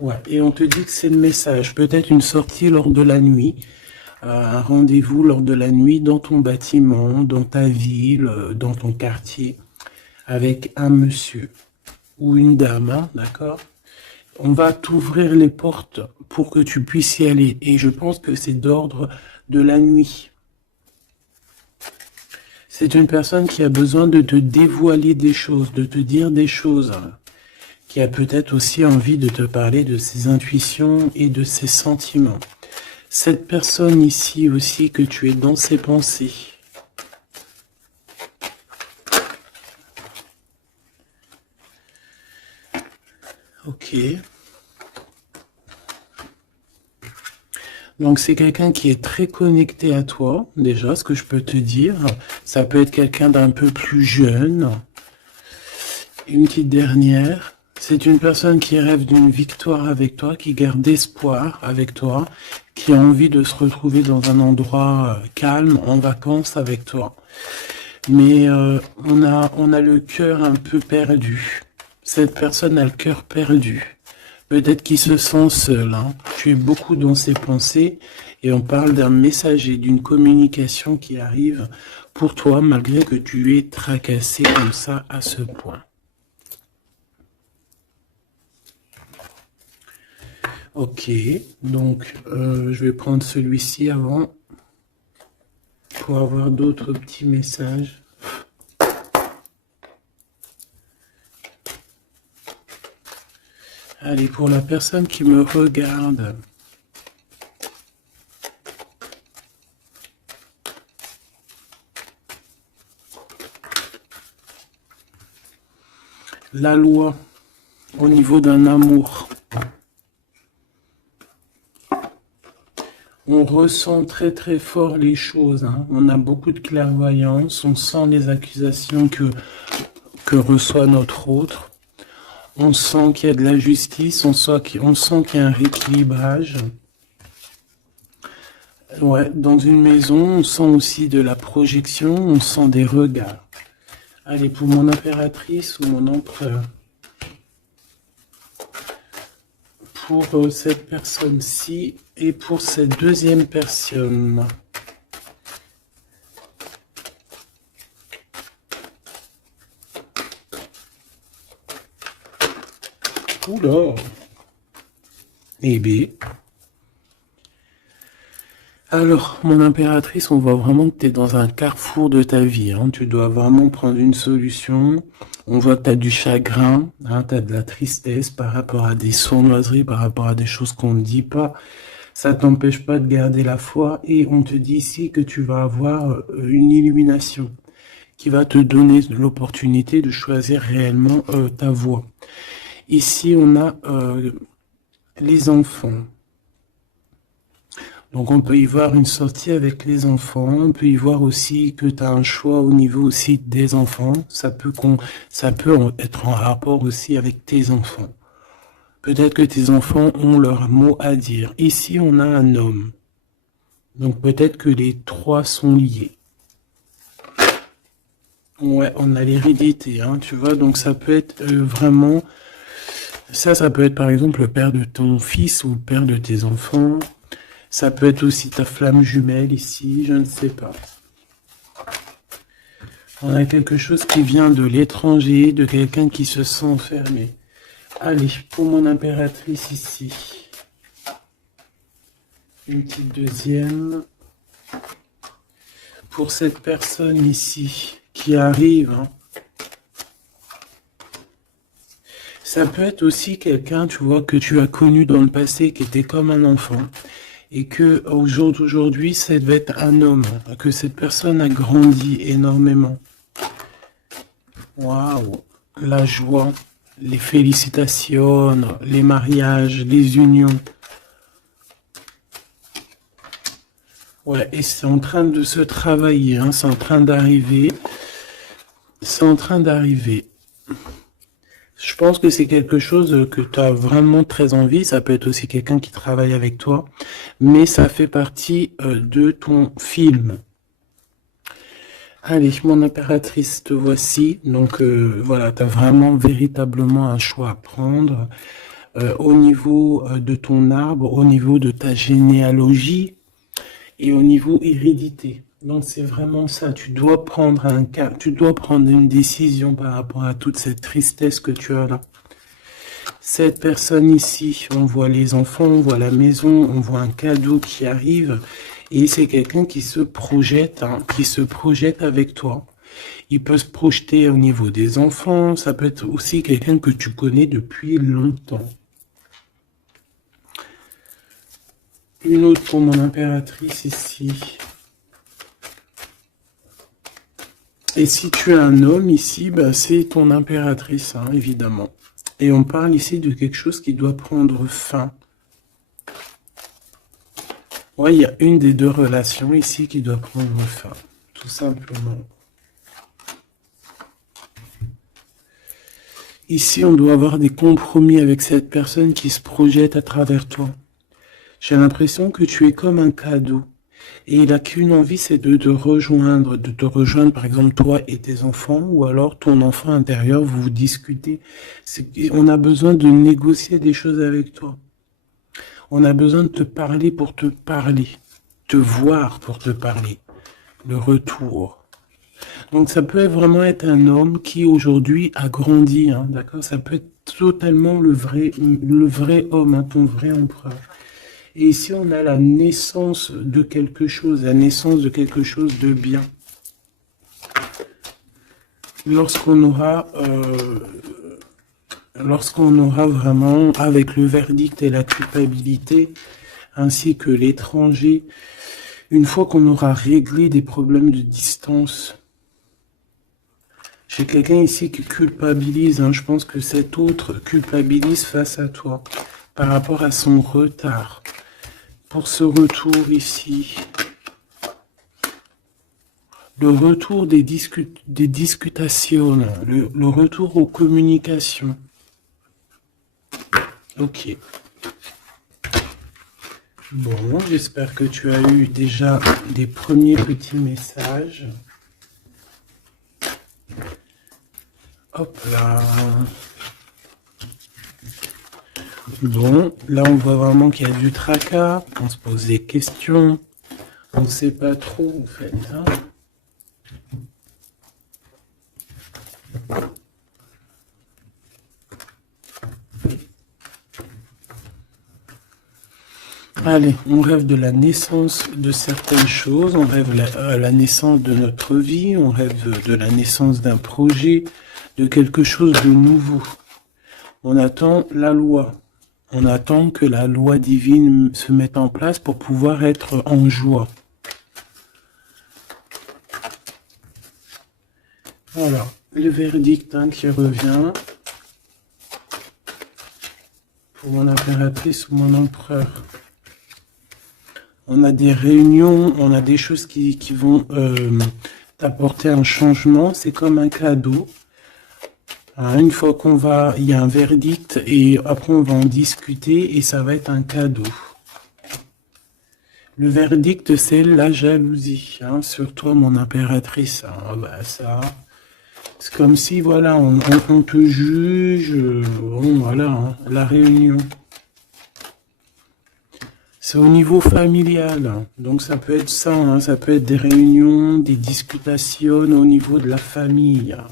Ouais, et on te dit que c'est le message. Peut-être une sortie lors de la nuit, un rendez-vous lors de la nuit dans ton bâtiment, dans ta ville, dans ton quartier, avec un monsieur ou une dame, hein, d'accord? On va t'ouvrir les portes pour que tu puisses y aller. Et je pense que c'est d'ordre de la nuit. C'est une personne qui a besoin de te dévoiler des choses, de te dire des choses, qui a peut-être aussi envie de te parler de ses intuitions et de ses sentiments. Cette personne ici aussi que tu es dans ses pensées. Ok. Donc c'est quelqu'un qui est très connecté à toi, déjà, ce que je peux te dire. Ça peut être quelqu'un d'un peu plus jeune. Une petite dernière. C'est une personne qui rêve d'une victoire avec toi, qui garde espoir avec toi, qui a envie de se retrouver dans un endroit calme, en vacances avec toi. Mais on a le cœur un peu perdu. Cette personne a le cœur perdu. Peut-être qu'il se sent seul. Hein. Tu es beaucoup dans ses pensées et on parle d'un messager, d'une communication qui arrive pour toi malgré que tu es tracassé comme ça à ce point. Ok, donc je vais prendre celui-ci avant pour avoir d'autres petits messages. Allez, pour la personne qui me regarde, la loi au niveau d'un amour. On ressent très très fort les choses, hein. On a beaucoup de clairvoyance, on sent les accusations que reçoit notre autre. On sent qu'il y a de la justice, on sent qu'il y a un rééquilibrage. Ouais, dans une maison, on sent aussi de la projection, on sent des regards. Allez, pour mon impératrice ou mon empereur. Pour cette personne-ci et pour cette deuxième personne. Oula. Eh bien. Alors, mon impératrice, on voit vraiment que tu es dans un carrefour de ta vie. Hein. Tu dois vraiment prendre une solution. On voit que tu as du chagrin, hein, tu as de la tristesse par rapport à des sournoiseries, par rapport à des choses qu'on ne dit pas. Ça t'empêche pas de garder la foi et on te dit ici que tu vas avoir une illumination qui va te donner l'opportunité de choisir réellement ta voie. Ici, on a les enfants. Donc on peut y voir une sortie avec les enfants, on peut y voir aussi que tu as un choix au niveau aussi des enfants, ça peut être en rapport aussi avec tes enfants. Peut-être que tes enfants ont leur mot à dire. Ici on a un homme, donc peut-être que les trois sont liés. Ouais, on a l'hérédité, hein, tu vois, donc ça peut être vraiment, ça peut être par exemple le père de ton fils ou le père de tes enfants. Ça peut être aussi ta flamme jumelle ici, je ne sais pas. On a quelque chose qui vient de l'étranger, de quelqu'un qui se sent enfermé. Allez, pour mon impératrice ici. Une petite deuxième. Pour cette personne ici qui arrive. Hein. Ça peut être aussi quelqu'un, tu vois, que tu as connu dans le passé, qui était comme un enfant. Et que aujourd'hui, ça devait être un homme, que cette personne a grandi énormément. Waouh, la joie, les félicitations, les mariages, les unions. Ouais, et c'est en train de se travailler, hein, c'est en train d'arriver. C'est en train d'arriver. Je pense que c'est quelque chose que tu as vraiment très envie. Ça peut être aussi quelqu'un qui travaille avec toi. Mais ça fait partie de ton film. Allez, mon impératrice, te voici. Donc voilà, tu as vraiment véritablement un choix à prendre. au niveau de ton arbre, au niveau de ta généalogie et au niveau hérédité. Donc c'est vraiment ça, tu dois prendre tu dois prendre une décision par rapport à toute cette tristesse que tu as là. Cette personne ici, on voit les enfants, on voit la maison, on voit un cadeau qui arrive, et c'est quelqu'un qui se projette, qui se projette avec toi. Il peut se projeter au niveau des enfants, ça peut être aussi quelqu'un que tu connais depuis longtemps. Une autre pour mon impératrice ici. Et si tu es un homme ici, bah, c'est ton impératrice, hein, évidemment. Et on parle ici de quelque chose qui doit prendre fin. Ouais, il y a une des deux relations ici qui doit prendre fin, tout simplement. Ici, on doit avoir des compromis avec cette personne qui se projette à travers toi. J'ai l'impression que tu es comme un cadeau. Et il n'a qu'une envie, c'est de te rejoindre, par exemple toi et tes enfants, ou alors ton enfant intérieur, vous discutez. On a besoin de négocier des choses avec toi. On a besoin de te parler pour te parler, te voir pour te parler. Le retour. Donc ça peut vraiment être un homme qui aujourd'hui a grandi, hein, d'accord? Ça peut être totalement le vrai homme, hein, ton vrai empereur. Et ici, on a la naissance de quelque chose, la naissance de quelque chose de bien. Lorsqu'on aura vraiment, avec le verdict et la culpabilité, ainsi que l'étranger, une fois qu'on aura réglé des problèmes de distance, j'ai quelqu'un ici qui culpabilise, hein, je pense que cet autre culpabilise face à toi, par rapport à son retard. Pour ce retour ici, le retour des discutations, le retour aux communications. Ok. Bon, j'espère que tu as eu déjà des premiers petits messages. Hop là. Bon, là on voit vraiment qu'il y a du tracas, on se pose des questions, on ne sait pas trop en fait. Hein. Allez, on rêve de la naissance de certaines choses, on rêve la naissance de notre vie, on rêve de la naissance d'un projet, de quelque chose de nouveau. On attend la loi. On attend que la loi divine se mette en place pour pouvoir être en joie. Voilà, le verdict qui revient pour mon impératrice ou mon empereur. On a des réunions, on a des choses qui vont t'apporter un changement. C'est comme un cadeau. Une fois il y a un verdict et après on va en discuter et ça va être un cadeau. Le verdict, c'est la jalousie, hein, sur toi, mon impératrice. Hein, bah, ça, c'est comme si, voilà, on te juge, bon, voilà, hein, la réunion. C'est au niveau familial, hein, donc ça peut être ça, hein, ça peut être des réunions, des discutations au niveau de la famille. Hein.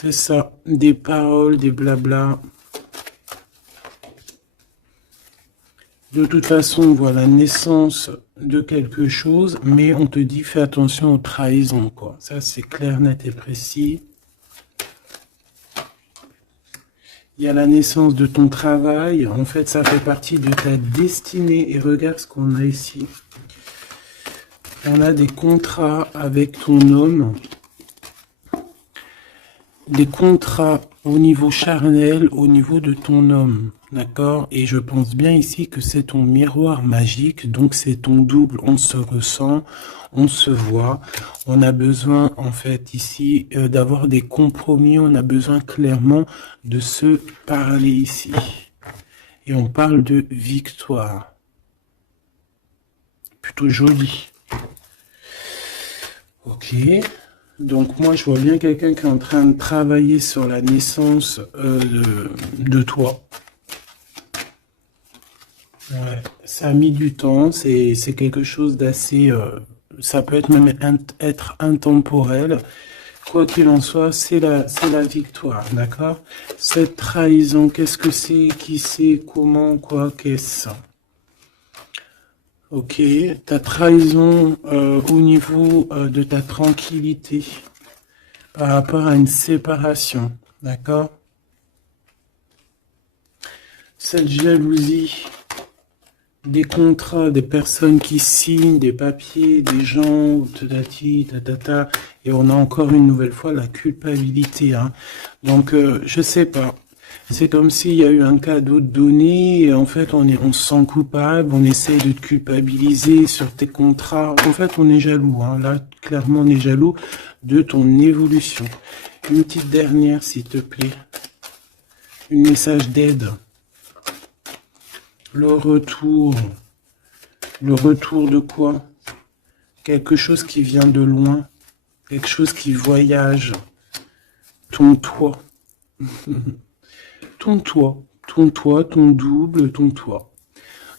C'est ça, des paroles, des blabla. De toute façon, on voit la naissance de quelque chose, mais on te dit fais attention aux trahisons, quoi. Ça, c'est clair, net et précis. Il y a la naissance de ton travail. En fait, ça fait partie de ta destinée. Et regarde ce qu'on a ici. On a des contrats avec ton homme. Des contrats au niveau charnel, au niveau de ton homme, d'accord? Et je pense bien ici que c'est ton miroir magique, donc c'est ton double. On se ressent, on se voit. On a besoin, en fait, ici, d'avoir des compromis. On a besoin clairement de se parler ici. Et on parle de victoire. Plutôt joli. Ok. Donc moi, je vois bien quelqu'un qui est en train de travailler sur la naissance de toi. Ouais, ça a mis du temps, c'est quelque chose d'assez... ça peut être même être intemporel. Quoi qu'il en soit, c'est la victoire, d'accord? Cette trahison, qu'est-ce que c'est? Qui c'est? Comment? Quoi? Qu'est-ce? Ok, ta trahison au niveau de ta tranquillité par rapport à une séparation, d'accord? Cette jalousie, des contrats, des personnes qui signent, des papiers, des gens, tatati, tatata, et on a encore une nouvelle fois la culpabilité, hein. Donc, je sais pas. C'est comme s'il y a eu un cadeau donné, et en fait, on se sent coupable, on essaie de te culpabiliser sur tes contrats. En fait, on est jaloux, hein. Là, clairement, on est jaloux de ton évolution. Une petite dernière, s'il te plaît. Un message d'aide. Le retour. Le retour de quoi? Quelque chose qui vient de loin. Quelque chose qui voyage. Ton toit. Ton toit. Ton toit, ton double, ton toit.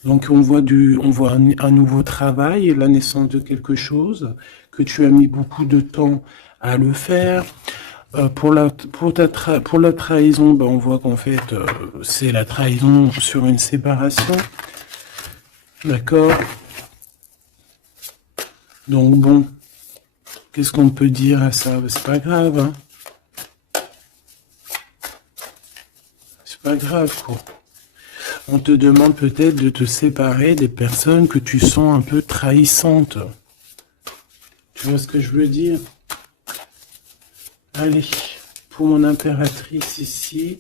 Donc on voit un nouveau travail, la naissance de quelque chose, que tu as mis beaucoup de temps à le faire. Pour la trahison, ben, on voit qu'en fait, c'est la trahison sur une séparation. D'accord? Donc bon, qu'est-ce qu'on peut dire à ça? C'est pas grave, hein? C'est pas grave, quoi. On te demande peut-être de te séparer des personnes que tu sens un peu trahissantes. Tu vois ce que je veux dire? Allez, pour mon impératrice ici,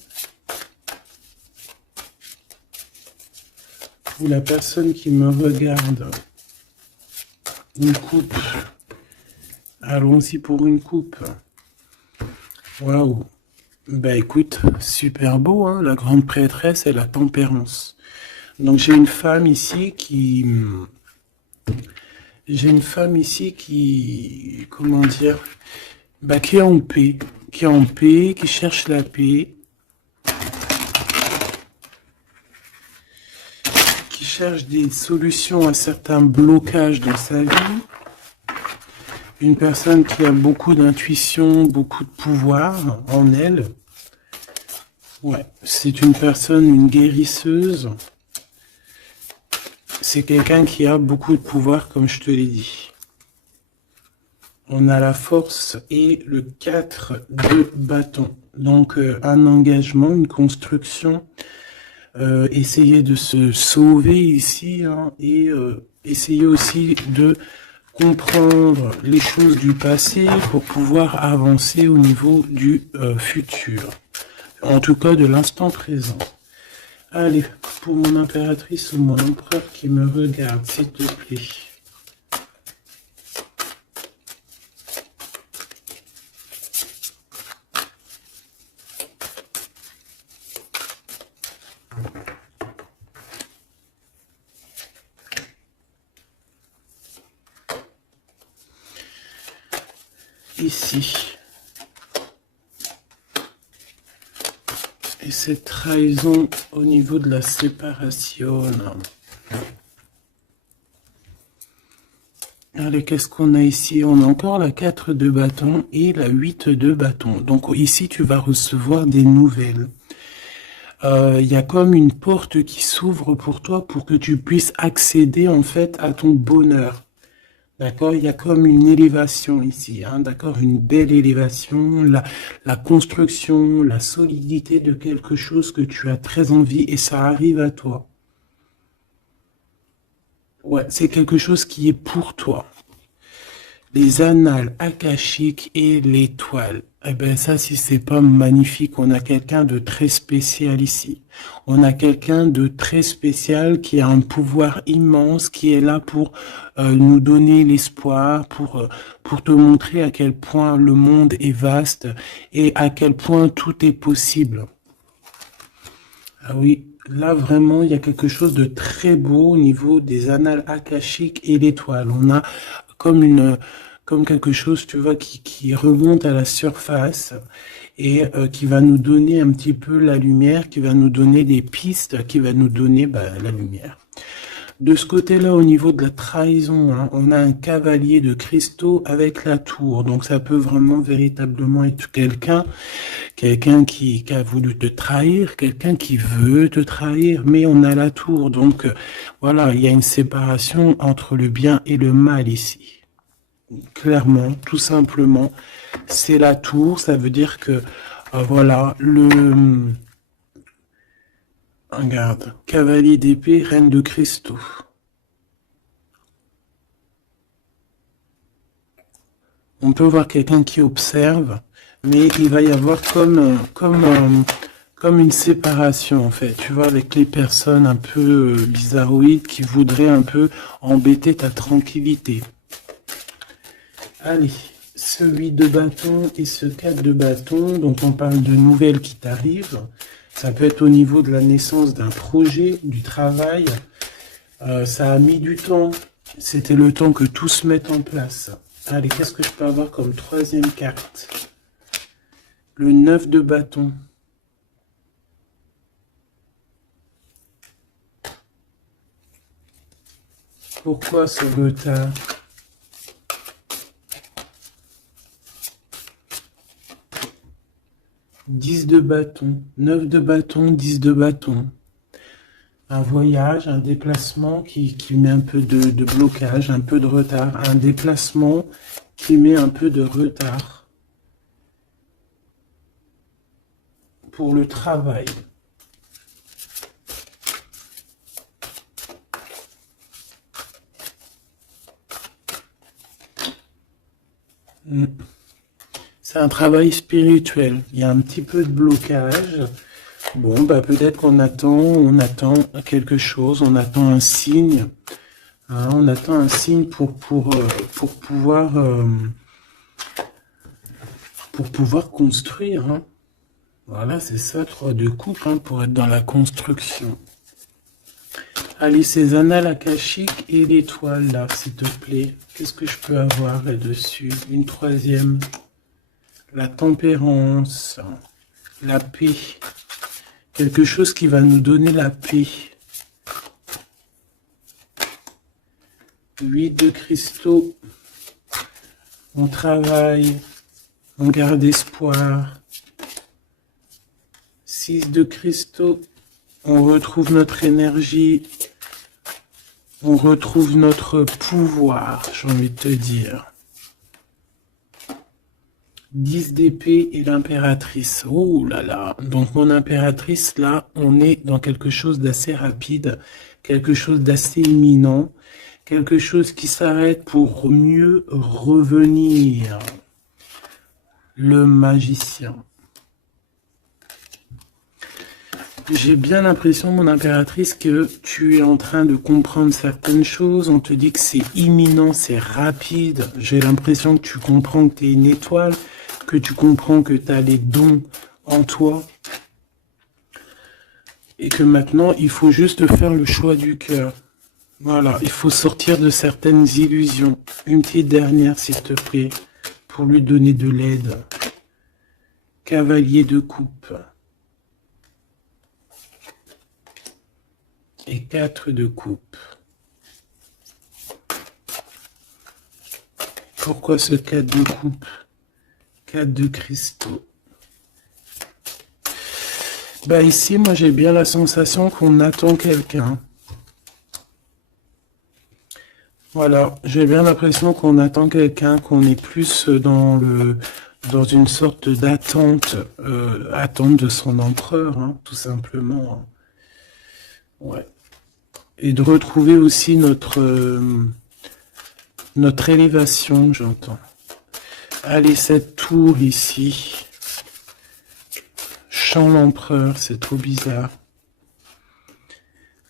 ou la personne qui me regarde, une coupe. Allons-y pour une coupe. Waouh. Bah écoute, super beau, hein, la grande prêtresse et la tempérance. Donc j'ai une femme ici qui... comment dire, bah, qui est en paix, qui cherche la paix, qui cherche des solutions à certains blocages dans sa vie. Une personne qui a beaucoup d'intuition, beaucoup de pouvoir en elle. Ouais, c'est une personne, une guérisseuse. C'est quelqu'un qui a beaucoup de pouvoir, comme je te l'ai dit. On a la force et le 4 de bâton. Donc, un engagement, une construction. Essayer de se sauver ici, hein, et essayer aussi de comprendre les choses du passé pour pouvoir avancer au niveau du futur. En tout cas, de l'instant présent. Allez, pour mon impératrice ou mon empereur qui me regarde, s'il te plaît. Ici. Et cette trahison au niveau de la séparation. Allez, qu'est-ce qu'on a ici? On a encore la 4 de bâton et la 8 de bâton. Donc ici, tu vas recevoir des nouvelles. Il y a comme une porte qui s'ouvre pour toi pour que tu puisses accéder en fait à ton bonheur. D'accord, il y a comme une élévation ici, hein, d'accord, une belle élévation, la construction, la solidité de quelque chose que tu as très envie et ça arrive à toi. Ouais, c'est quelque chose qui est pour toi. Les annales akashiques et l'étoile. Eh ben ça, si c'est pas magnifique, on a quelqu'un de très spécial ici. On a quelqu'un de très spécial qui a un pouvoir immense, qui est là pour nous donner l'espoir, pour te montrer à quel point le monde est vaste et à quel point tout est possible. Ah oui, là vraiment, il y a quelque chose de très beau au niveau des annales akashiques et l'étoile. On a comme comme quelque chose, tu vois, qui remonte à la surface et qui va nous donner un petit peu la lumière, qui va nous donner des pistes, qui va nous donner la lumière. De ce côté-là, au niveau de la trahison, hein, on a un cavalier de cristaux avec la tour. Donc ça peut vraiment véritablement être quelqu'un qui a voulu te trahir, quelqu'un qui veut te trahir, mais on a la tour. Donc voilà, il y a une séparation entre le bien et le mal ici. Clairement, tout simplement, c'est la tour. Ça veut dire que voilà, regarde, cavalier d'épée, reine de cristaux. On peut voir quelqu'un qui observe, mais il va y avoir comme une séparation en fait. Tu vois, avec les personnes un peu bizarroïdes qui voudraient un peu embêter ta tranquillité. Allez, ce 8 de bâton et ce 4 de bâton, donc on parle de nouvelles qui t'arrivent. Ça peut être au niveau de la naissance d'un projet, du travail. Ça a mis du temps. C'était le temps que tout se mette en place. Allez, qu'est-ce que je peux avoir comme troisième carte? Le 9 de bâton. Pourquoi ce retard? Dix de bâton, 9 de bâton, 10 de bâton. Un voyage, un déplacement qui met un peu de blocage, un peu de retard. Un déplacement qui met un peu de retard pour le travail. C'est un travail spirituel. Il y a un petit peu de blocage. Bon, peut-être qu'on attend quelque chose, on attend un signe. Hein, on attend un signe pour pouvoir construire. Hein. Voilà, c'est ça, 3 de coupe, hein, pour être dans la construction. Allez, ces annales akashiques et l'étoile, là, s'il te plaît. Qu'est-ce que je peux avoir là-dessus? Une troisième. La tempérance, la paix. Quelque chose qui va nous donner la paix. 8 de cristaux. On travaille. On garde espoir. 6 de cristaux. On retrouve notre énergie. On retrouve notre pouvoir, j'ai envie de te dire. 10 d'épée et l'impératrice. Oh là là. Donc mon impératrice, là, on est dans quelque chose d'assez rapide, quelque chose d'assez imminent, quelque chose qui s'arrête pour mieux revenir. Le magicien. J'ai bien l'impression, mon impératrice, que tu es en train de comprendre certaines choses. On te dit que c'est imminent, c'est rapide. J'ai l'impression que tu comprends que tu es une étoile, que tu comprends que tu as les dons en toi. Et que maintenant, il faut juste faire le choix du cœur. Voilà, il faut sortir de certaines illusions. Une petite dernière, s'il te plaît, pour lui donner de l'aide. Cavalier de coupe. Et 4 de coupe. Pourquoi ce 4 de coupe? 4 de cristaux. Ici, moi j'ai bien la sensation qu'on attend quelqu'un. Voilà, j'ai bien l'impression qu'on attend quelqu'un, qu'on est plus dans une sorte d'attente, attente de son empereur, hein, tout simplement. Ouais. Et de retrouver aussi notre élévation, j'entends. Allez, cette tour ici. Chant l'empereur, c'est trop bizarre.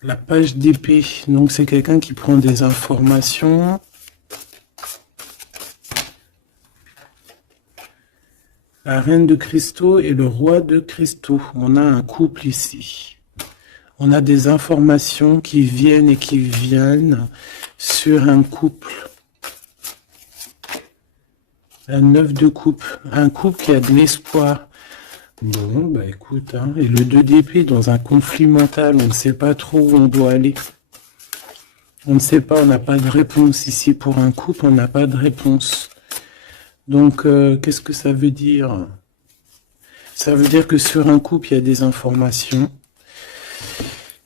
La page d'épée, donc c'est quelqu'un qui prend des informations. La reine de cristaux et le roi de cristaux. On a un couple ici. On a des informations qui viennent et qui viennent sur un couple. La 9 de coupe. Un couple qui a de l'espoir. Bon, bah écoute, hein. Et le 2 d'épée dans un conflit mental, on ne sait pas trop où on doit aller. On ne sait pas, on n'a pas de réponse ici pour un couple, on n'a pas de réponse. Donc, qu'est-ce que ça veut dire? Ça veut dire que sur un couple, il y a des informations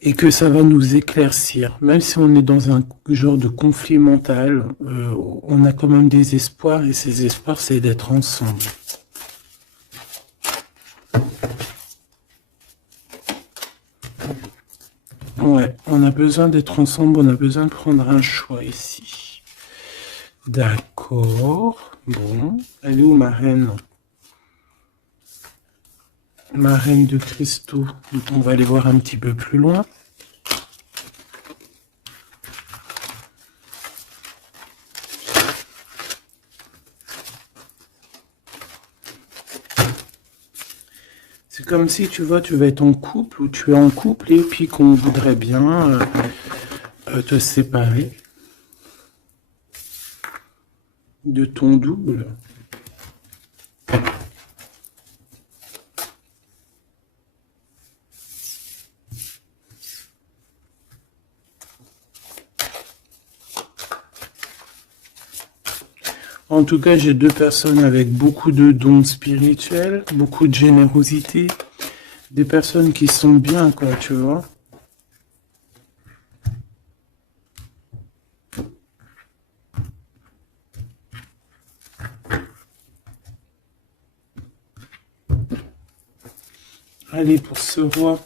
et que ça va nous éclaircir. Même si on est dans un genre de conflit mental, on a quand même des espoirs et ces espoirs, c'est d'être ensemble. Ouais, on a besoin d'être ensemble, on a besoin de prendre un choix ici. D'accord. Bon, elle est où ma reine? Ma reine de cristaux. On va aller voir un petit peu plus loin. C'est comme si, tu vois, tu vas être en couple ou tu es en couple et puis qu'on voudrait bien te séparer de ton double. En tout cas, j'ai deux personnes avec beaucoup de dons spirituels, beaucoup de générosité, des personnes qui sont bien, quoi, tu vois. Allez, pour ce roi,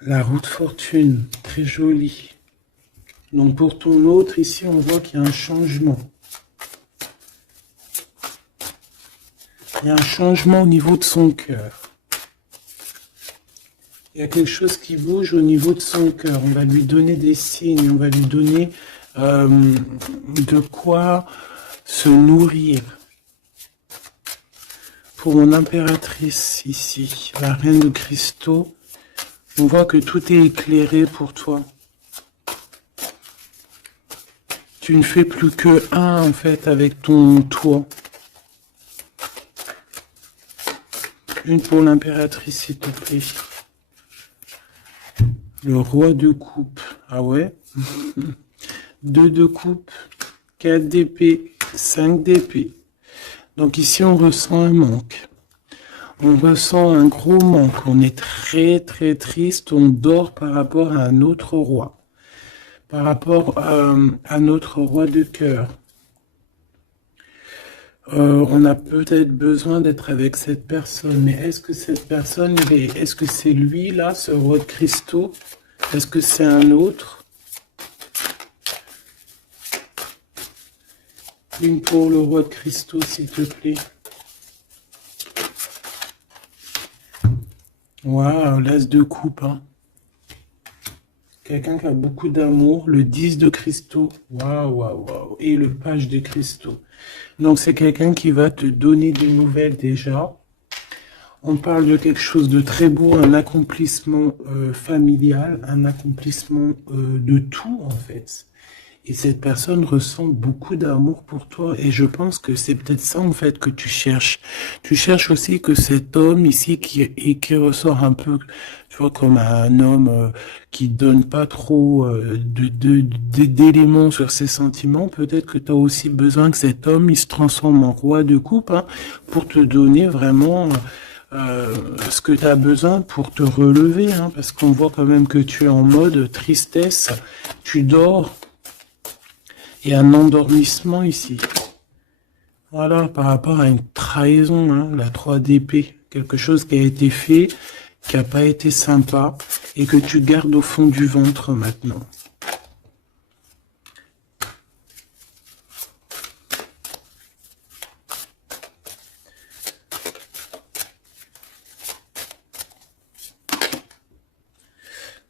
la roue de fortune, très jolie. Donc pour ton autre, ici, on voit qu'il y a un changement. Il y a un changement au niveau de son cœur. Il y a quelque chose qui bouge au niveau de son cœur. On va lui donner des signes, on va lui donner de quoi se nourrir. Pour mon impératrice ici, la reine de cristaux, on voit que tout est éclairé pour toi. Tu ne fais plus que un, en fait, avec ton toit. Une pour l'impératrice, s'il te plaît. Le roi de coupe. Ah ouais. 2 de coupe. 4 d'épée. 5 d'épée. Donc ici, on ressent un manque. On ressent un gros manque. On est très, très triste. On dort par rapport à un autre roi. Par rapport à notre roi de cœur. On a peut-être besoin d'être avec cette personne, mais est-ce que cette personne, est-ce que c'est lui là, ce roi de cristaux? Est-ce que c'est un autre? Une pour le roi de cristaux, s'il te plaît. Waouh, l'as de coupe, hein. Quelqu'un qui a beaucoup d'amour, le 10 de cristaux, waouh, waouh, waouh, et le page de cristaux. Donc c'est quelqu'un qui va te donner des nouvelles déjà. On parle de quelque chose de très beau, un accomplissement familial, un accomplissement de tout en fait. Et cette personne ressent beaucoup d'amour pour toi. Et je pense que c'est peut-être ça, en fait, que tu cherches. Tu cherches aussi que cet homme ici qui ressort un peu, tu vois, comme un homme qui donne pas trop d'éléments sur ses sentiments. Peut-être que tu as aussi besoin que cet homme, il se transforme en roi de coupe, hein, pour te donner vraiment ce que tu as besoin pour te relever, hein, parce qu'on voit quand même que tu es en mode tristesse. Tu dors. Il y a un endormissement ici. Voilà, par rapport à une trahison, hein, la 3 d'épée. Quelque chose qui a été fait, qui n'a pas été sympa, et que tu gardes au fond du ventre maintenant.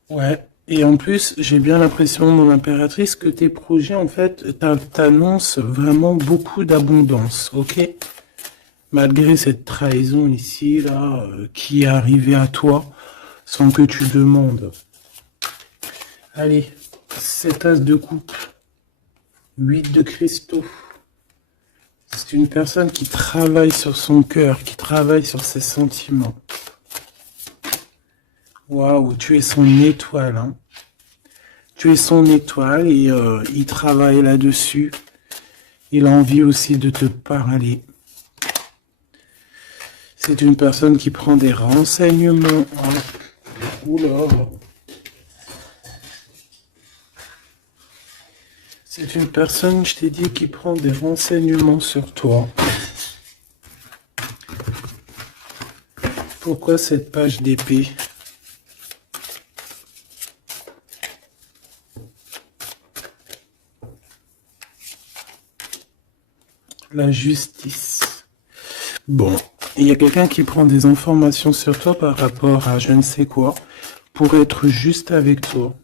Ouais. Et en plus, j'ai bien l'impression, mon impératrice, que tes projets, en fait, t'annoncent vraiment beaucoup d'abondance, ok? Malgré cette trahison ici, là, qui est arrivée à toi, sans que tu demandes. Allez, cet as de coupe. 8 de cristaux. C'est une personne qui travaille sur son cœur, qui travaille sur ses sentiments. Waouh, tu es son étoile. Hein. Tu es son étoile et il travaille là-dessus. Il a envie aussi de te parler. C'est une personne qui prend des renseignements. Hein. Oula. C'est une personne, je t'ai dit, qui prend des renseignements sur toi. Pourquoi cette page d'épée? La justice. Bon, il y a quelqu'un qui prend des informations sur toi par rapport à je ne sais quoi, pour être juste avec toi.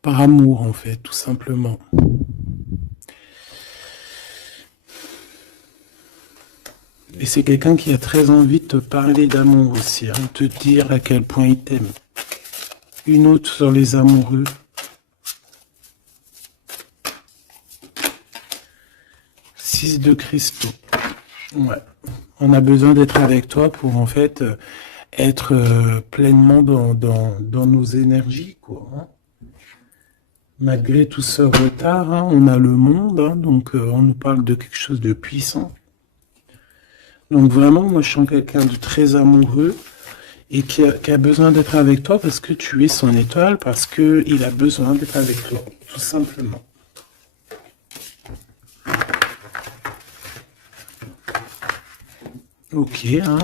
Par amour, en fait, tout simplement. Et c'est quelqu'un qui a très envie de te parler d'amour aussi, hein, te dire à quel point il t'aime. Une autre sur les amoureux. Six de cristaux. Ouais. On a besoin d'être avec toi pour en fait être pleinement dans nos énergies, quoi. Hein. Malgré tout ce retard, hein, on a le monde, hein, donc on nous parle de quelque chose de puissant. Donc vraiment, moi je sens quelqu'un de très amoureux et qui a besoin d'être avec toi parce que tu es son étoile, parce qu'il a besoin d'être avec toi, tout simplement. Ok, hein.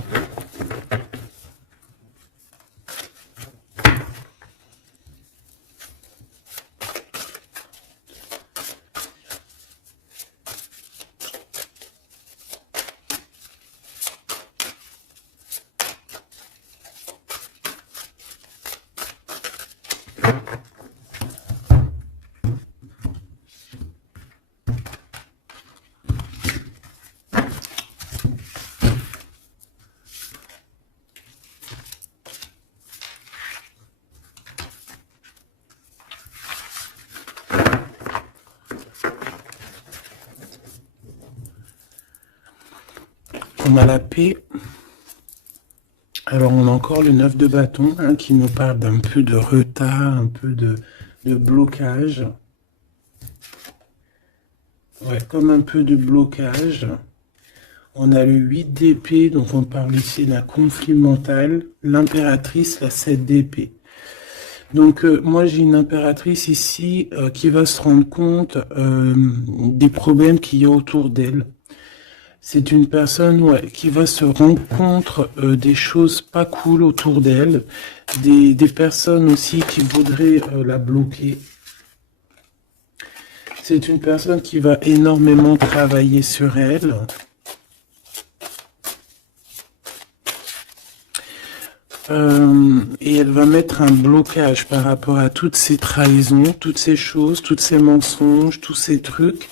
On a la paix. Alors on a encore le 9 de bâton hein, qui nous parle d'un peu de retard, un peu de blocage. Ouais, comme un peu de blocage. On a le 8 d'épée, donc on parle ici d'un conflit mental. L'impératrice, la 7 d'épée. Donc moi j'ai une impératrice ici qui va se rendre compte des problèmes qu'il y a autour d'elle. C'est une personne qui va se rendre compte des choses pas cool autour d'elle, des personnes aussi qui voudraient la bloquer. C'est une personne qui va énormément travailler sur elle. Et elle va mettre un blocage par rapport à toutes ces trahisons, toutes ces choses, tous ces mensonges, tous ces trucs.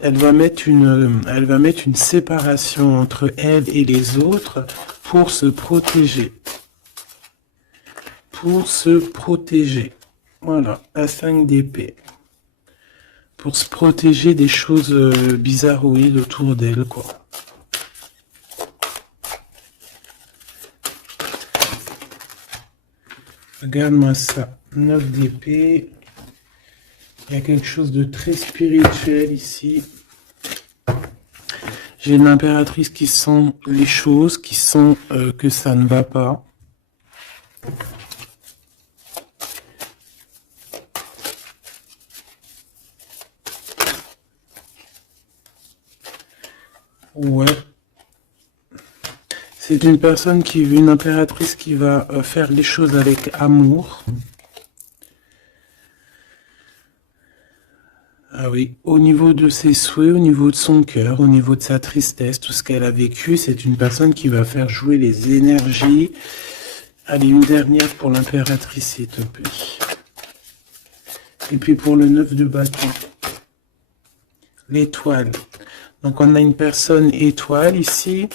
Elle va mettre une séparation entre elle et les autres pour se protéger. Pour se protéger. Voilà, la 5 d'épée. Pour se protéger des choses bizarroïdes autour d'elle, quoi. Regarde-moi ça. 9 d'épée. Il y a quelque chose de très spirituel ici. J'ai une impératrice qui sent les choses, qui sent que ça ne va pas. Ouais. C'est une personne une impératrice qui va faire les choses avec amour. Ah oui, au niveau de ses souhaits, au niveau de son cœur, au niveau de sa tristesse, tout ce qu'elle a vécu, c'est une personne qui va faire jouer les énergies. Allez, une dernière pour l'impératrice, s'il te plaît. Et puis pour le 9 de bâton. L'étoile. Donc on a une personne étoile ici.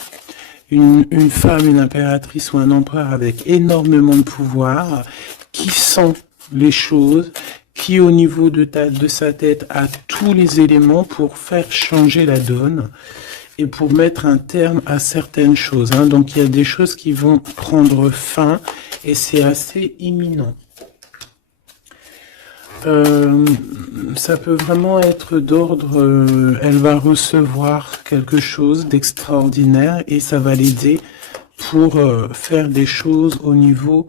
Une femme, une impératrice ou un empereur avec énormément de pouvoir, qui sent les choses, qui au niveau de sa tête a tous les éléments pour faire changer la donne et pour mettre un terme à certaines choses. Hein. Donc il y a des choses qui vont prendre fin et c'est assez imminent. Ça peut vraiment être d'ordre, elle va recevoir quelque chose d'extraordinaire et ça va l'aider pour faire des choses au niveau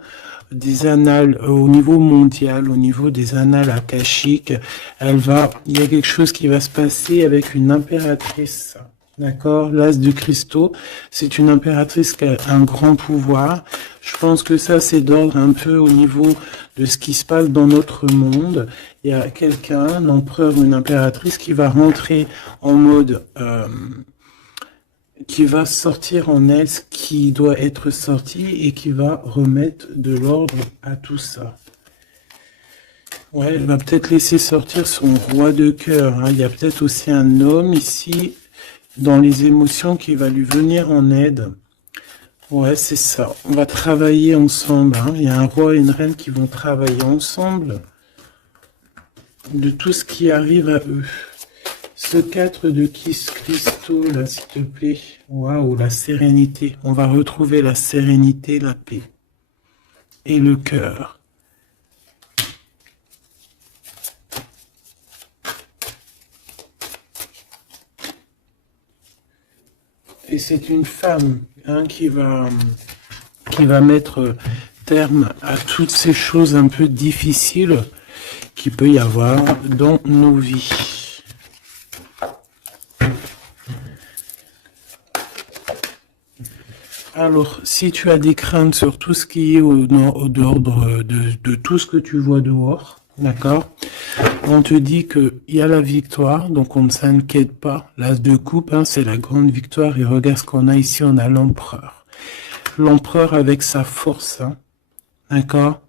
des annales, au niveau mondial, au niveau des annales akashiques. Il y a quelque chose qui va se passer avec une impératrice. D'accord, l'as de cristaux, c'est une impératrice qui a un grand pouvoir. Je pense que ça, c'est d'ordre un peu au niveau de ce qui se passe dans notre monde. Il y a quelqu'un, un empereur ou une impératrice qui va rentrer en mode, qui va sortir en elle ce qui doit être sorti et qui va remettre de l'ordre à tout ça. Ouais, elle va peut-être laisser sortir son roi de cœur. Hein. Il y a peut-être aussi un homme ici dans les émotions qui va lui venir en aide. Ouais, c'est ça. On va travailler ensemble. Hein. Il y a un roi et une reine qui vont travailler ensemble de tout ce qui arrive à eux. Ce 4 de cristaux, là, s'il te plaît. Waouh, la sérénité. On va retrouver la sérénité, la paix et le cœur. Et c'est une femme hein, qui va mettre terme à toutes ces choses un peu difficiles qu'il peut y avoir dans nos vies. Alors, si tu as des craintes sur tout ce qui est d'ordre de tout ce que tu vois dehors, d'accord, on te dit qu'il y a la victoire, donc on ne s'inquiète pas. L'as de coupe, hein, c'est la grande victoire. Et regarde ce qu'on a ici, on a l'empereur. L'empereur avec sa force, hein, d'accord.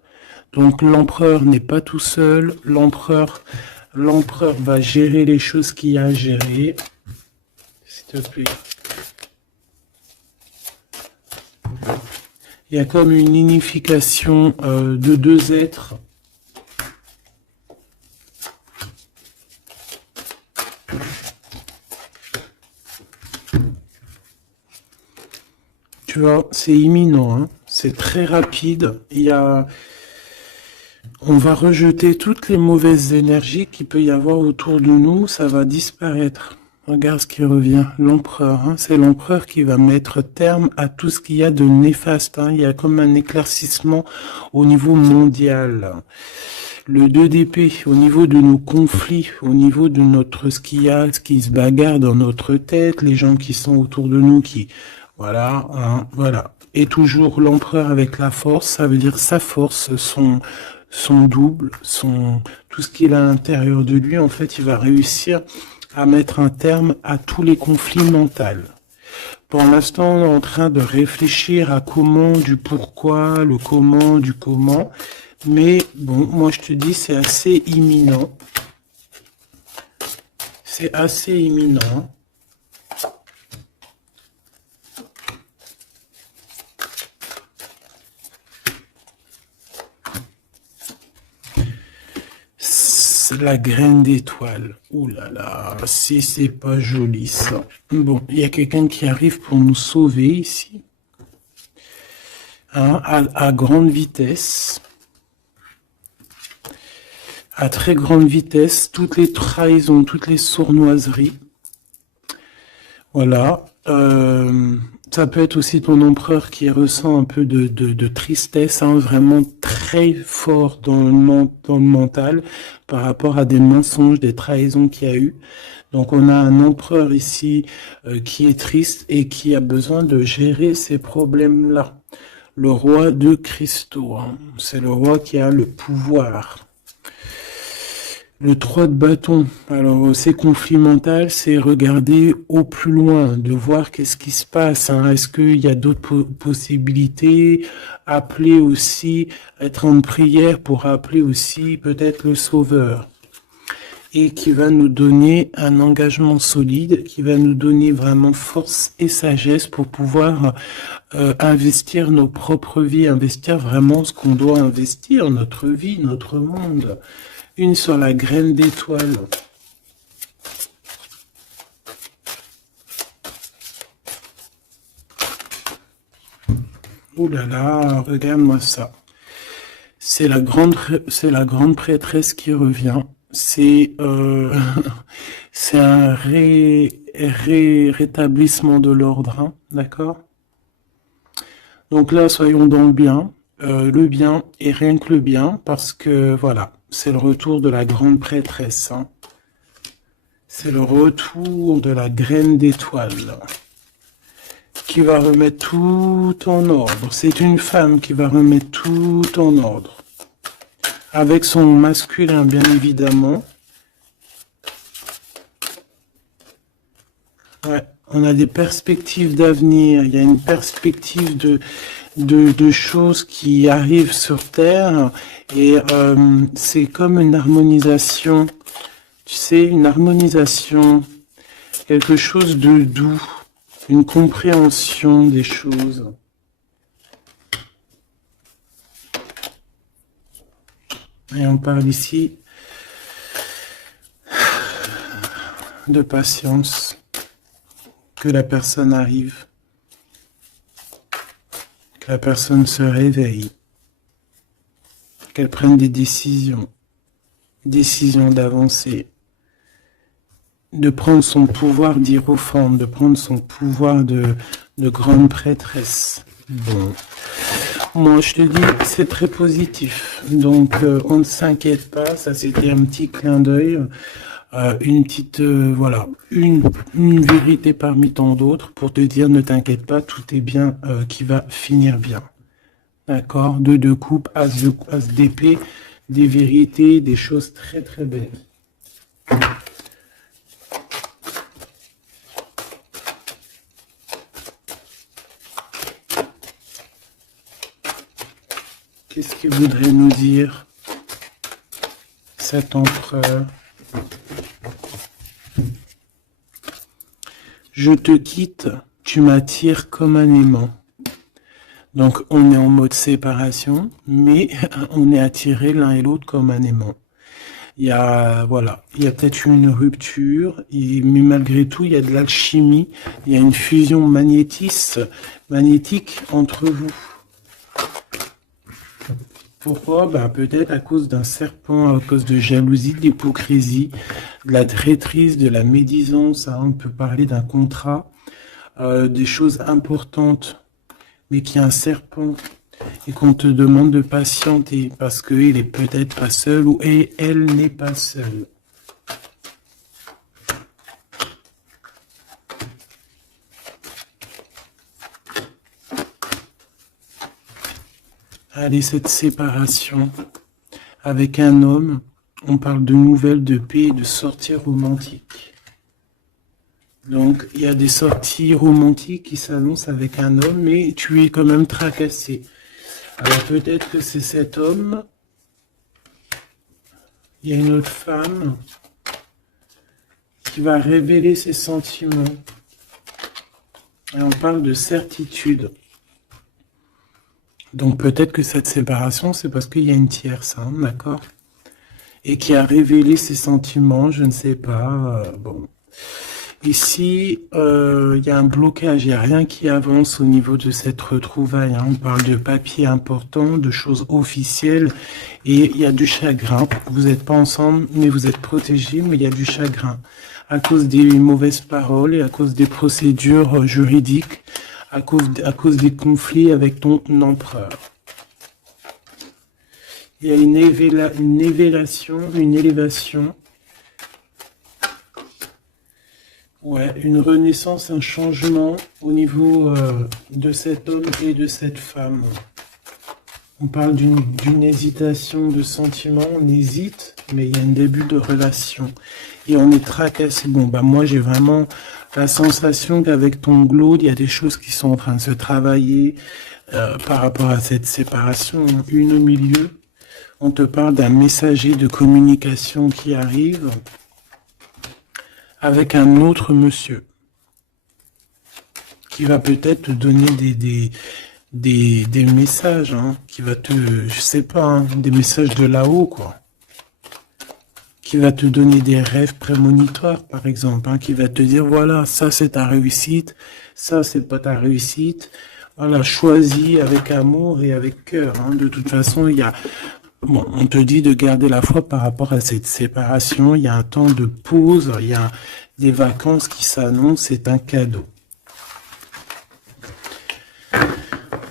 Donc l'empereur n'est pas tout seul. L'empereur va gérer les choses qu'il y a à gérer. S'il te plaît. Il y a comme une unification de deux êtres. Tu vois, c'est imminent, hein. C'est très rapide. On va rejeter toutes les mauvaises énergies qu'il peut y avoir autour de nous, ça va disparaître. Regarde ce qui revient, l'empereur, hein. C'est l'empereur qui va mettre terme à tout ce qu'il y a de néfaste. Hein. Il y a comme un éclaircissement au niveau mondial. Le 2 d'épée, au niveau de nos conflits, au niveau de ce qui se bagarre dans notre tête, les gens qui sont autour de nous qui... Voilà, hein, voilà. Et toujours l'empereur avec la force, ça veut dire sa force, son double, tout ce qu'il a à l'intérieur de lui, en fait, il va réussir à mettre un terme à tous les conflits mentaux. Pour l'instant, on est en train de réfléchir à comment, du pourquoi, le comment, du comment. Mais bon, moi je te dis, c'est assez imminent. C'est assez imminent. La graine d'étoile. Ouh là là, si c'est pas joli ça. Bon, il y a quelqu'un qui arrive pour nous sauver ici. Hein, à grande vitesse. À très grande vitesse. Toutes les trahisons, toutes les sournoiseries. Voilà. Ça peut être aussi ton empereur qui ressent un peu de tristesse, hein, vraiment très fort dans le mental par rapport à des mensonges, des trahisons qu'il y a eu. Donc on a un empereur ici qui est triste et qui a besoin de gérer ces problèmes-là. Le roi de cristaux, hein, c'est le roi qui a le pouvoir. Le 3 de bâton, alors ces conflits mentaux, c'est regarder au plus loin, de voir qu'est-ce qui se passe, hein. Est-ce qu'il y a d'autres possibilités, appeler aussi, être en prière pour appeler aussi peut-être le sauveur. Et qui va nous donner un engagement solide, qui va nous donner vraiment force et sagesse pour pouvoir investir nos propres vies, investir vraiment ce qu'on doit investir, notre vie, notre monde. une sur la graine d'étoile. Ouh là là, regarde-moi ça. C'est la grande prêtresse qui revient. C'est c'est un rétablissement de l'ordre, hein, d'accord? Donc là, soyons dans le bien et rien que le bien, parce que voilà, c'est le retour de la grande prêtresse, hein. C'est le retour de la graine d'étoile qui va remettre tout en ordre. C'est une femme qui va remettre tout en ordre. Avec son masculin, bien évidemment. Ouais, on a des perspectives d'avenir. Il y a une perspective de choses qui arrivent sur Terre. Et c'est comme une harmonisation. Tu sais, une harmonisation. Quelque chose de doux. Une compréhension des choses. Et on parle ici de patience, que la personne arrive, que la personne se réveille, qu'elle prenne des décisions d'avancer, de prendre son pouvoir d'hiérophante, de prendre son pouvoir de grande prêtresse. Bon. Moi, je te dis, c'est très positif. Donc, on ne s'inquiète pas. Ça, c'était un petit clin d'œil. Une petite, voilà, une vérité parmi tant d'autres pour te dire, ne t'inquiète pas, tout est bien, qui va finir bien. D'accord? Deux de coupe, as d'épée, des vérités, des choses très très belles. Qu'est-ce qu'il voudrait nous dire, cet empereur? Je te quitte, tu m'attires comme un aimant. Donc on est en mode séparation, mais on est attirés l'un et l'autre comme un aimant. Il y a, voilà, il y a peut-être une rupture, mais malgré tout, il y a de l'alchimie, il y a une fusion magnétique entre vous. Pourquoi? Ben, peut-être à cause d'un serpent, à cause de jalousie, d'hypocrisie, de la traîtrise, de la médisance, hein. On peut parler d'un contrat, des choses importantes, mais qu'il y a un serpent et qu'on te demande de patienter parce qu'il est peut-être pas seul ou elle n'est pas seule. Allez, cette séparation avec un homme, on parle de nouvelles, de paix et de sorties romantiques. Donc, il y a des sorties romantiques qui s'annoncent avec un homme, mais tu es quand même tracassé. Alors, peut-être que c'est cet homme. Il y a une autre femme qui va révéler ses sentiments. Et on parle de certitude. Donc peut-être que cette séparation, c'est parce qu'il y a une tierce, hein, d'accord? Et qui a révélé ses sentiments, je ne sais pas. Bon. Ici, il y a un blocage, il n'y a rien qui avance au niveau de cette retrouvaille, hein. On parle de papiers importants, de choses officielles, et il y a du chagrin. Vous n'êtes pas ensemble, mais vous êtes protégés, mais il y a du chagrin. À cause des mauvaises paroles et à cause des procédures juridiques, à cause des conflits avec ton empereur. Il y a une élévation. Ouais, une renaissance, un changement au niveau de cet homme et de cette femme. On parle d'une hésitation de sentiment, on hésite, mais il y a un début de relation. Et on est tracassé. Bon, bah moi j'ai vraiment la sensation qu'avec ton Glaude, il y a des choses qui sont en train de se travailler par rapport à cette séparation. Une au milieu, on te parle d'un messager de communication qui arrive avec un autre monsieur qui va peut-être te donner des messages, hein, qui va te, je sais pas, hein, des messages de là-haut, quoi. qui va te donner des rêves prémonitoires, par exemple, hein, qui va te dire, voilà, ça c'est ta réussite, ça c'est pas ta réussite. Voilà, choisis avec amour et avec cœur. Hein. De toute façon, bon, on te dit de garder la foi par rapport à cette séparation. Il y a un temps de pause, il y a des vacances qui s'annoncent, c'est un cadeau.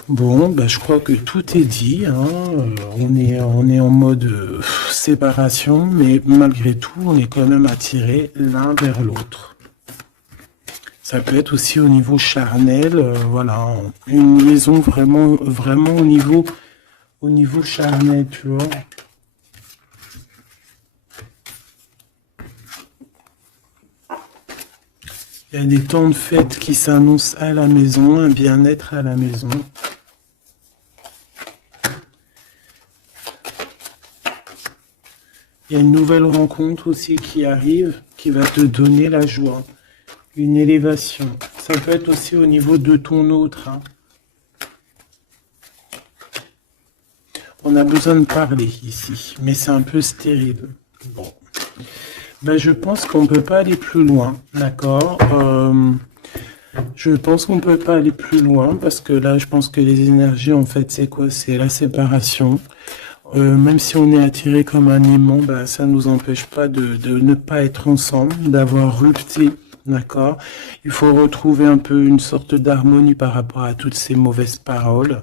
Bon, bah, je crois que tout est dit. Hein. On est en mode séparation, mais malgré tout, on est quand même attirés l'un vers l'autre. Ça peut être aussi au niveau charnel, voilà, une liaison vraiment, vraiment au niveau charnel, tu vois. Il y a des temps de fête qui s'annoncent à la maison, un bien-être à la maison. Il y a une nouvelle rencontre aussi qui arrive, qui va te donner la joie, une élévation. Ça peut être aussi au niveau de ton autre. Hein. On a besoin de parler ici, mais c'est un peu stérile. Bon. Ben, je pense qu'on ne peut pas aller plus loin, d'accord. Je pense qu'on ne peut pas aller plus loin, parce que là, je pense que les énergies, en fait, c'est quoi? C'est la séparation. Même si on est attiré comme un aimant, bah, ça ne nous empêche pas de ne pas être ensemble, d'avoir rupté, d'accord? Il faut retrouver un peu une sorte d'harmonie par rapport à toutes ces mauvaises paroles,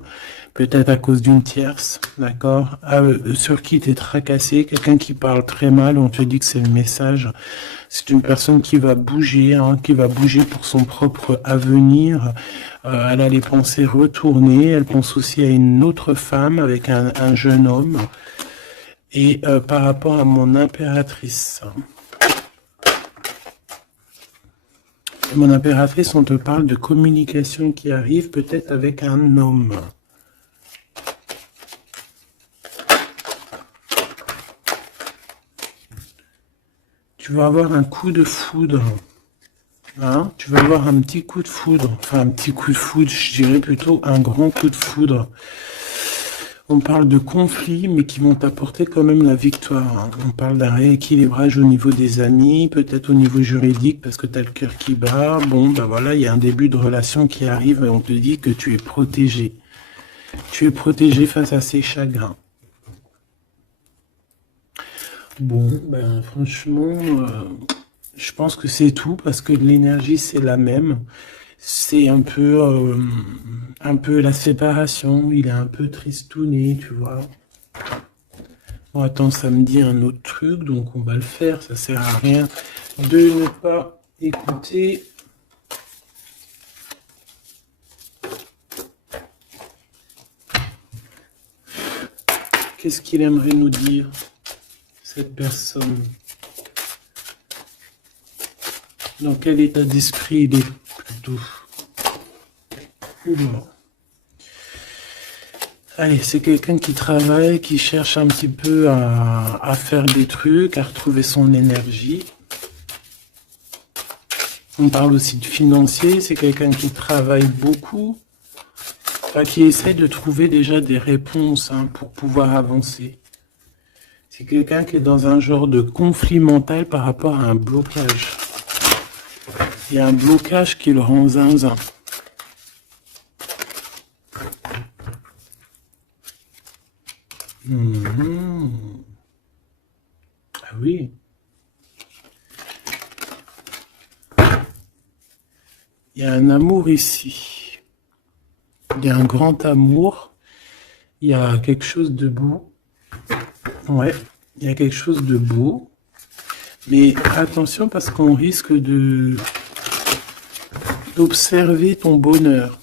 peut-être à cause d'une tierce, d'accord? Sur qui t'es tracassé, quelqu'un qui parle très mal, on te dit que c'est le message. C'est une personne qui va bouger, hein, qui va bouger pour son propre avenir. Elle a les pensées retournées. Elle pense aussi à une autre femme avec un jeune homme. Et par rapport à mon impératrice. Mon impératrice, on te parle de communication qui arrive peut-être avec un homme. Tu vas avoir un coup de foudre. Hein, tu vas avoir un petit coup de foudre. Enfin, un petit coup de foudre, je dirais plutôt un grand coup de foudre. On parle de conflits, mais qui vont t'apporter quand même la victoire. Hein. On parle d'un rééquilibrage au niveau des amis, peut-être au niveau juridique, parce que tu as le cœur qui bat. Bon, ben voilà, il y a un début de relation qui arrive et on te dit que tu es protégé. Tu es protégé face à ces chagrins. Bon, ben franchement, je pense que c'est tout parce que l'énergie c'est la même. C'est un peu la séparation. Il est un peu tristouné, tu vois. Bon, attends, ça me dit un autre truc, donc on va le faire. Ça sert à rien de ne pas écouter. Qu'est-ce qu'il aimerait nous dire, cette personne? Dans quel état d'esprit il est plutôt? Oula. Allez, c'est quelqu'un qui travaille, qui cherche un petit peu à faire des trucs, à retrouver son énergie. On parle aussi de financier, c'est quelqu'un qui travaille beaucoup, enfin, qui essaie de trouver déjà des réponses hein, pour pouvoir avancer. C'est quelqu'un qui est dans un genre de conflit mental par rapport à un blocage. Il y a un blocage qui le rend zinzin. Ah oui. Il y a un amour ici. Il y a un grand amour. Il y a quelque chose de beau. Ouais, il y a quelque chose de beau. Mais attention parce qu'on risque d'observer ton bonheur.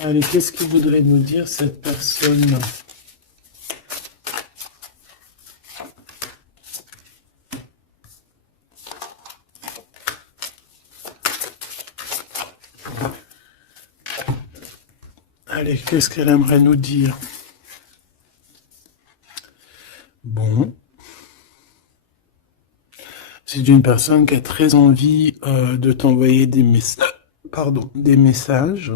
Allez, qu'est-ce que voudrait nous dire cette personne ? Allez, qu'est-ce qu'elle aimerait nous dire? Bon. C'est une personne qui a très envie de t'envoyer des messages. Pardon, des messages.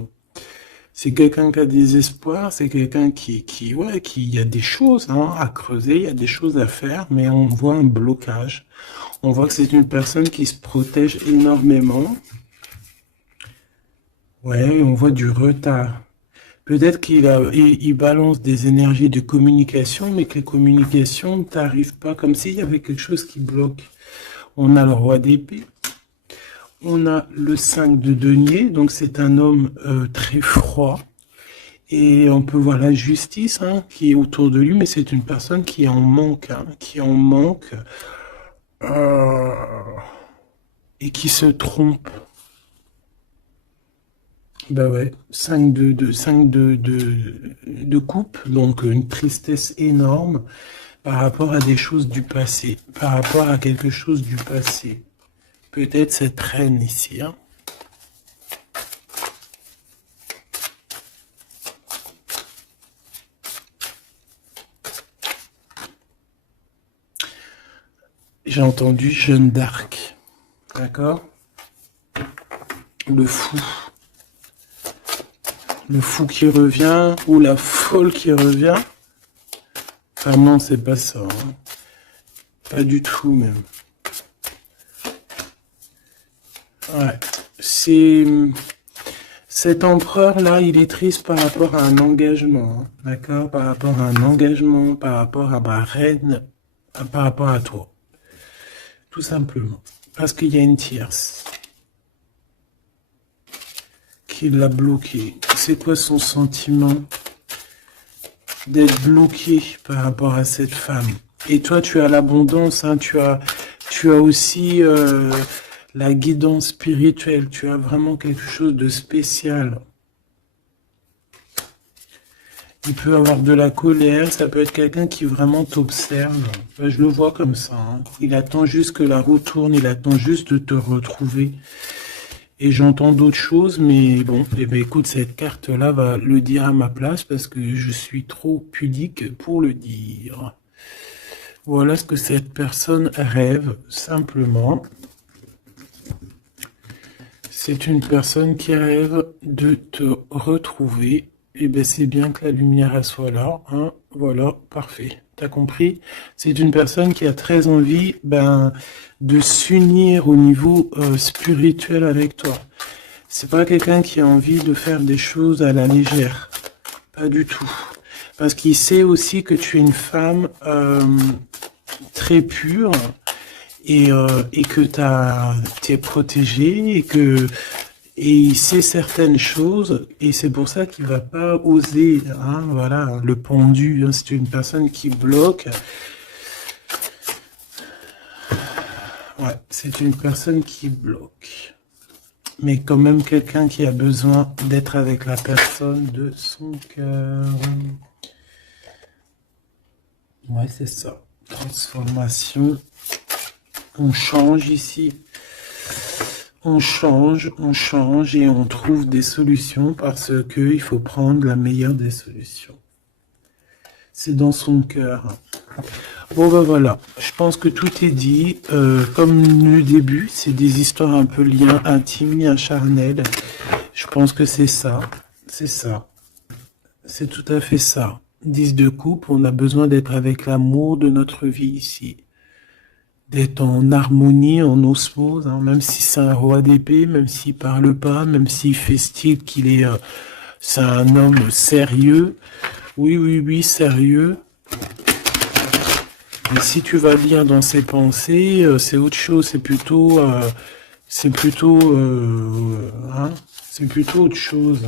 C'est quelqu'un qui a des espoirs, c'est quelqu'un ouais, il y a des choses hein, à creuser, il y a des choses à faire, mais on voit un blocage. On voit que c'est une personne qui se protège énormément. Ouais, on voit du retard. Peut-être il balance des énergies de communication, mais que les communications ne t'arrivent pas, comme s'il y avait quelque chose qui bloque. On a le roi d'épée. On a le 5 de denier, donc c'est un homme très froid. Et on peut voir la justice hein, qui est autour de lui, mais c'est une personne qui est en manque, hein, euh, et qui se trompe. Bah ouais, 5 de coupe, donc une tristesse énorme par rapport à des choses du passé, par rapport à quelque chose du passé. Peut-être cette reine ici, hein. J'ai entendu Jeanne d'Arc, d'accord? Le fou. Le fou qui revient, ou la folle qui revient. Ah non, c'est pas ça, hein. Pas du tout, même. Ouais. Cet empereur-là, il est triste par rapport à un engagement, hein, d'accord? Par rapport à un engagement, par rapport à ma reine, par rapport à toi. Tout simplement. Parce qu'il y a une tierce qui l'a bloqué. C'est quoi son sentiment d'être bloqué par rapport à cette femme? Et toi, tu as l'abondance, hein, tu as aussi la guidance spirituelle, tu as vraiment quelque chose de spécial. Il peut avoir de la colère, ça peut être quelqu'un qui vraiment t'observe. Ben, je le vois comme ça, hein. Il attend juste que la roue tourne, il attend juste de te retrouver. Et j'entends d'autres choses, mais bon, eh ben, écoute, cette carte-là va le dire à ma place parce que je suis trop pudique pour le dire. Voilà ce que cette personne rêve, simplement. C'est une personne qui rêve de te retrouver. Et ben c'est bien que la lumière elle soit là, hein. Voilà, parfait. T'as compris? C'est une personne qui a très envie de s'unir au niveau spirituel avec toi. C'est pas quelqu'un qui a envie de faire des choses à la légère. Pas du tout. Parce qu'il sait aussi que tu es une femme très pure et que tu es protégée et il sait certaines choses et c'est pour ça qu'il va pas oser, hein, voilà, le pendu, hein, c'est une personne qui bloque. Ouais, c'est une personne qui bloque. Mais quand même quelqu'un qui a besoin d'être avec la personne de son cœur. Ouais, c'est ça. Transformation. On change ici. On change et on trouve des solutions parce que il faut prendre la meilleure des solutions. C'est dans son cœur. Bon ben voilà, je pense que tout est dit. Comme le début, c'est des histoires un peu liens intimes, liens charnels. Je pense que c'est ça. C'est ça. C'est tout à fait ça. 10 de coupe, on a besoin d'être avec l'amour de notre vie ici. D'être en harmonie, en osmose, hein, même si c'est un roi d'épée, même s'il parle pas, même s'il fait style qu'il est... c'est un homme sérieux. Oui, sérieux. Mais si tu vas lire dans ses pensées, c'est autre chose, c'est plutôt autre chose.